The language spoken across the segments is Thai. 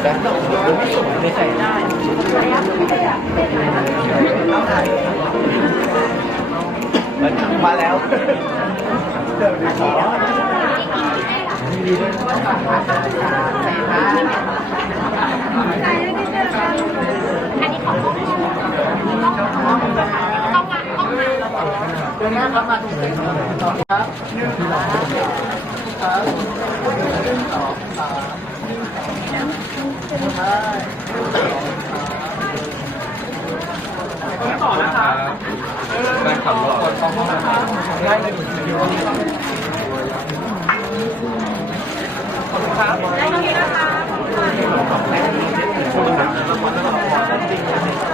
ดนะไม่ใส่ได้มาแล้วอันนี้ของต้องต้องต้องมาต้องมาเดินหน้าครับมาตรงนี้ครับหนึ่งสองครับหนึ่งสองสามใช่ต่อนะครับแฟน ขับรถเข้าห้องง่ายเลยขอบคุณครับได้ตรงนี้นะคะ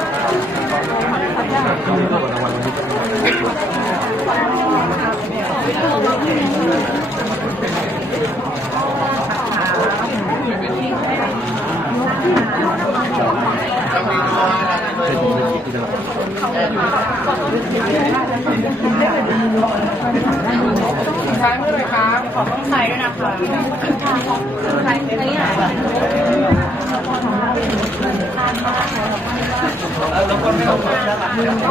ซ้ายมือเลยครับขอต้องใช้ด้วยนะคะใช้อันนี้ไหนแล้วคนไม่ต้องกดด้านหลังนะนค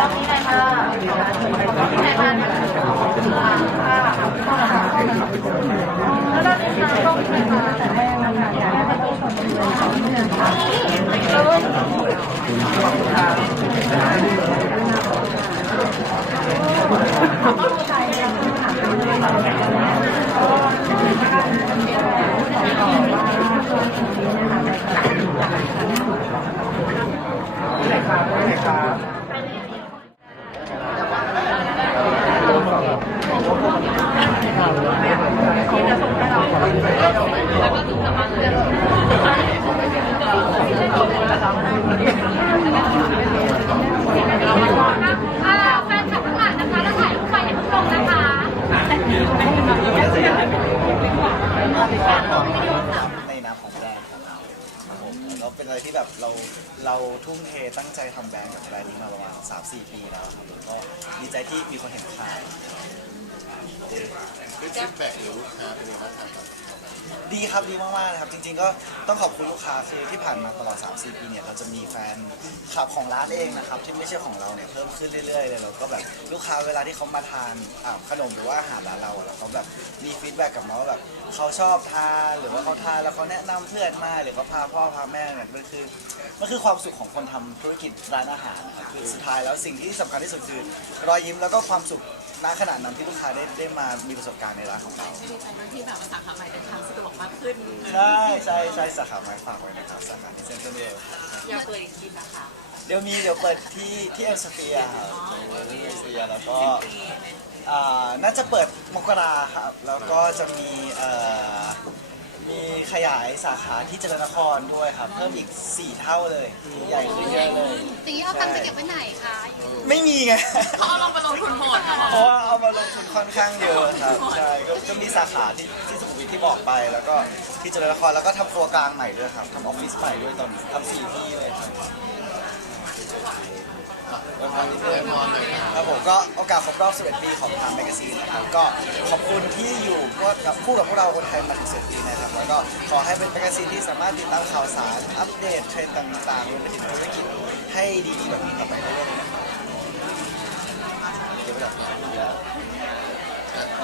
รับไหนครับ อ่าแฟนคลับข้างหลังนะคะแล้วถ่ายรูปไปอย่าเพิ่งลงนะคะ ในนามของแบรนด์ของเราครับผมแล้วเป็นอะไรที่แบบเราเราทุ่มเทตั้งใจทำแบรนด์กับแบรนด์นี้มาประมาณ3-4 ปีแล้วครับแล้วก็ดีใจที่มีคนเห็นค่า ฟีดแบ็กหรือลูกค้าเป็นยังไงบ้างครับ ดีครับดีมากๆนะครับจริงๆก็ต้องขอบคุณลูกค้าคือที่ผ่านมาตลอด 3-4 ปีเนี่ยเราจะมีแฟนคลับของร้านเองนะครับที่ไม่ใช่ของเราเนี่ยเพิ่มขึ้นเรื่อยๆเลยแล้วก็แบบลูกค้าเวลาที่เขามาทานอ่าขนมหรือว่าอาหารร้านเราอะแล้วเขาแบบมีฟีดแบ็กกลับมาว่าแบบเขาชอบทานหรือว่าเขาทานแล้วเขาแนะนำเพื่อนมาหรือเขาพาพ่อพาแม่เนี่ยมันคือมันคือความสุขของคนทำธุรกิจร้านอาหารนะครับคือสุดท้ายแล้วสิ่งที่สำคัญที่สุดคือรอยยิ้มแล้วก็ความสุขณขณะนั้นที่ลูกค้าได้ได้มามีประสบการณ์ในร้านของเรา ดีใจมากที่แบบว่าสาขาใหม่เดินทางสะดวกมากขึ้นใช่ใช่ใช่สาขาไม้ฝากไว้นะครับสาขาที่เซ็นทรัลเวิลด์อยากเปิดอีกทีนะคะเดี๋ยวมีเดี๋ยวเปิดที่ที่เอ็มสเฟียครับที่เอ็มสเฟียแล้วก็อ่าน่าจะเปิดมกราครับแล้วก็จะมีเอ่อ มีขยายสาขาที่เจริญนครด้วยครับ เพิ่มอีก 4 เท่าเลย ใหญ่ขึ้นเยอะเลย ตีเอาตังค์ไปเก็บไว้ไหนคะไม่มีไง เขาเอาลงไปลงทุนโหดนะเพราะว่าเอามาลงทุนค่อนข้างเยอะครับ ใช่ก็ก็มีสาขาที่ที่สุขุมวิทที่บอกไป แล้วก็ที่เจริญนครแล้วก็ทำครัวกลางใหม่ด้วยครับทำออฟฟิศใหม่ด้วยตอนนี้ทำสี่ที่เลยครับ ครับผมก็โอกาสครบรอบ 11 ปีของทางแมกกาซีนนะครับก็ขอบคุณที่อยู่ก็กับคู่กับพวกเราคนไทยมาถึง11ปีนะครับแล้วก็ขอให้เป็นแมกกาซีนที่สามารถติดตามข่าวสารอัปเดตเทรนด์ต่างๆรวมไปถึงธุรกิจให้ดีๆแบบนี้ต่อไปเรื่อยๆนะครับเดี๋ยวเรา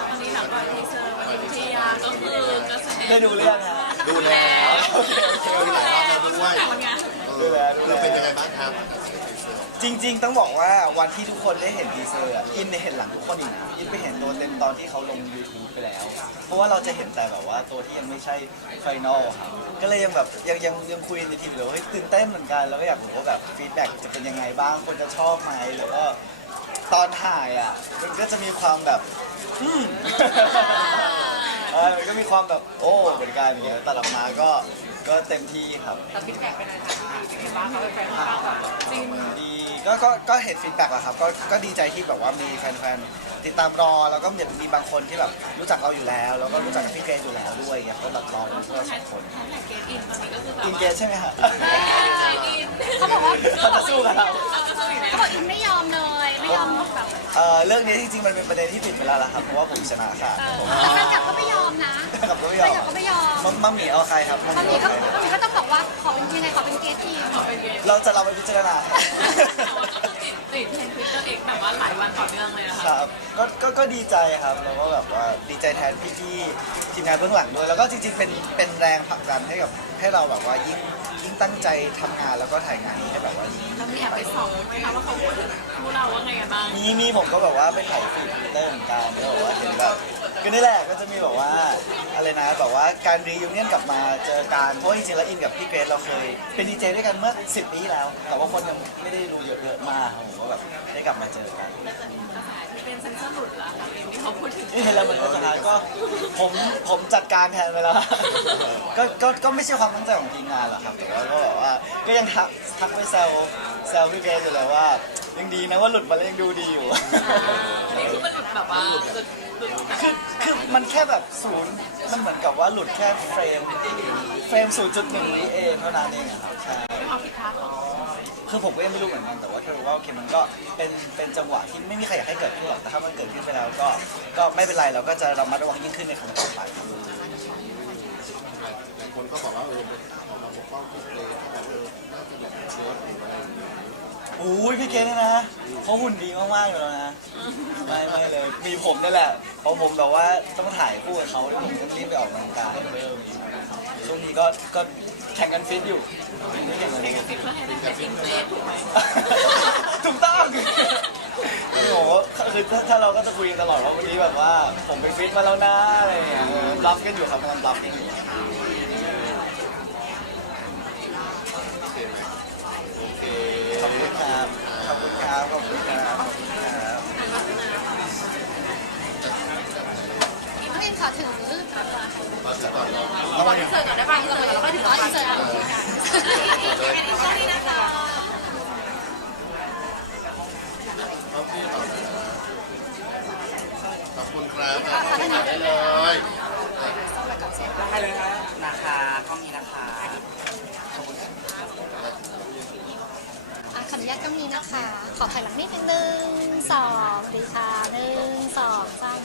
วันนี้หลังจากทีเซอร์วันนี้ที่ยาก็คือกระแสได้ดูเรื่องนะดูแล้วโอเคโอเคโอดูเคหลาบแล้วด้วยแต่วันคือเป็นยังไงบ้างครับ จริง ๆ ต้องบอกว่าวันที่ทุกคนได้เห็นทีเซอร์อะอินในเห็นหลังทุกคนอีกนะอินไปเห็นตัวเต็มตอนที่เขาลง YouTube ไปแล้ว เพราะว่าเราจะเห็นแต่แบบว่าตัวที่ยังไม่ใช่ไฟนอลครับก็เลยยังแบบยังยังยังคุยในทีมเลยว่าเฮ้ยตื่นเต้นเหมือนกันแล้วก็อยากรู้ว่าแบบฟีดแบ็กจะเป็นยังไงบ้างคนจะชอบไหมหรือว่าตอนถ่ายอะมันก็จะมีความแบบอืม เออมันก็มีความแบบโอ้เหมือนกันอย่างเงี้ยแต่หลับมาก็ก็เต็มที่ครับ แต่ฟีดแบ็กเป็นไงคะที่ดีเป็นไงบ้างเขาเป็นแฟนคลับแบบจริงดี ก็ก็ก็เห็นฟีดแบ็กอะครับก็ก็ดีใจที่แบบว่ามีแฟนๆติดตามรอแล้วก็มีบางคนที่แบบรู้จักเราอยู่แล้ว แล้วก็รู้จักกับพี่เกรซอยู่แล้วด้วยอย่างก็แบบรอพวกเราสองคนแฮชแท็กเกตอินตอนนี้ก็คือแบบกินว่าเกรซใช่ไหมฮะเกตอินเขาบอกว่าเขาจะสู้กับเราเขาจะสู้อยู่เขาแล้วบอกอินไม่ยอมเลยไม่ยอมแบบเอ่อเรื่องนี้จริงๆมันเป็นประเด็นที่ผิดไปแล้วล่ะครับเพราะว่าผมชนะค่ะผมแต่แฟนคลับก็ไม่ยอมนะกับก็ไม่แฟยอนมคลับก็ไม่ยอมมัมมัมหมี่เอาใครครับมัมตอนหมี่นี้เอาก็ ขอเป็นยังไงขอเป็นเกสทีมเป็นเกตเราจะเราไปพิจารณาครับติดเทรนด์ทวิตเตอร์เอกแบบว่าหลายวันต่อเนื่องเลยนะคคะรับก็ก็ก็ดีใจครับแล้วก็แบบว่าดีใจแทนพี่ๆทีมงานเบื้องหลังด้วย แล้วก็จริงๆเป็นเป็นแรงผลักดันให้กับให้เราแบบว่ายิ่งยิ่งตั้งใจทำงานแล้วก็ถ่ายงานนี้ให้แบบว่ายิ่งแล้วมีแอบไปส่องไหมคะว่าเขาพูดถึงคู่เราว่าไงกันบ้างมีมีผมก็แบบว่าไปถ่ายฟีดทวิตเตอร์เหมือนกันแล้วแบบว่าเห็นแบบ ก็นี่แหละก็จะมีแบบว่าอะไรนะแบบว่าการรียูเนียนกลับมาเจอกันเพราะจริงๆแล้วอินกับพี่เกรซเราเคย เป็นดีเจด้วยกันเมื่อ 10 ปีแล้ว แต่ว่าคนยังไม่ได้รู้เยอะๆมากครับผมก็แบบได้กลับมาเจอกันกระแสที่เป็นเซนเซอร์หลุดแล้วค่ะเองที่เขาพูดถึงนี่เห็นแล้วมันก็สุดท้ายก็ผมผมจัดการแทนไปแล้วก็ก็ก็ไม่ใช่ความตั้งใจของทีมงานหรอกครับแต่ว่าก็แบบว่าก็ยังทักทักไปแซวแซวพี่เกรซอยู่เลยว่า ยังดีนะว่าหลุดมาแล้วยังดูดีอยู่นี่คือมันหลุดแบบว่าหลุดหลุดคือคือมันแค่แบบศูนย์มันเหมือนกับว่าหลุดแค่เฟรมเฟรม0.1วิเองเท่านั้นเองอะครับใช่เป็นความผิดพลาดของคือผมก็ยังไม่รู้เหมือนกันแต่ว่าแค่รู้ว่าโอเคมันก็เป็นเป็นจังหวะที่ไม่มีใครอยากให้เกิดขึ้นหรอกแต่ถ้ามันเกิดขึ้นไปแล้วก็ก็ไม่เป็นไรเราก็จะระมัดระวังยิ่งขึ้นในครั้งต่อไปคนก็บอกว่าเออออกมาปกป้องพี่เกรซ โอ้ยพี่เกณเนี่ยนะเขาหุ่นดีมากๆอยู่แล้วนะไม่ไม่เลย มีผมนี่แหละเพราะผมแบบว่าต้องถ่ายคู่กับเขาแล้วผมต้องรีบไปออกกำลังกายเพิ่มช่วงนี้ก็ก็แข่งกันฟิตอยู่แข่งกันเอกสิทธิ์เพื่อให้ได้เป็นอินเกรสถูกไหมถูกต้องโอ้โหคือถ้าถ้าเราก็จะคุยกันตลอดว่าวันนี้แบบว่า ผมไปฟิตมาแล้วนะอะไรอย่างเงี้ยรับกันอยู่ครับกำลังรับกันอยู่ โอเคไหมโอเค ขอบคุณครับขอบคุณครับ ขอบคุณครับขอบคุณครับน้องอินขอถือมาถึงก่อนเนาะแล้ววันนี้เสิร์ฟก่อนได้ป่ะเสิร์ฟก่อนแล้วก็ถึงร้อยอินเสิร์ตอะเป็นอินเสิร์ตนี่นะคะเอาพี่ต่อขอบคุณครับได้เลยให้เลยครับนะคะกล้องนี้นะคะ อะขออนุ ญาตก็มีนะคะ ขอถ่ายหลังนิดนึงหนึ่งสองดีค่ะหนึ่งสองสาม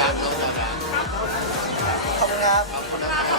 รักน้องน่ารักขอบคุณครับ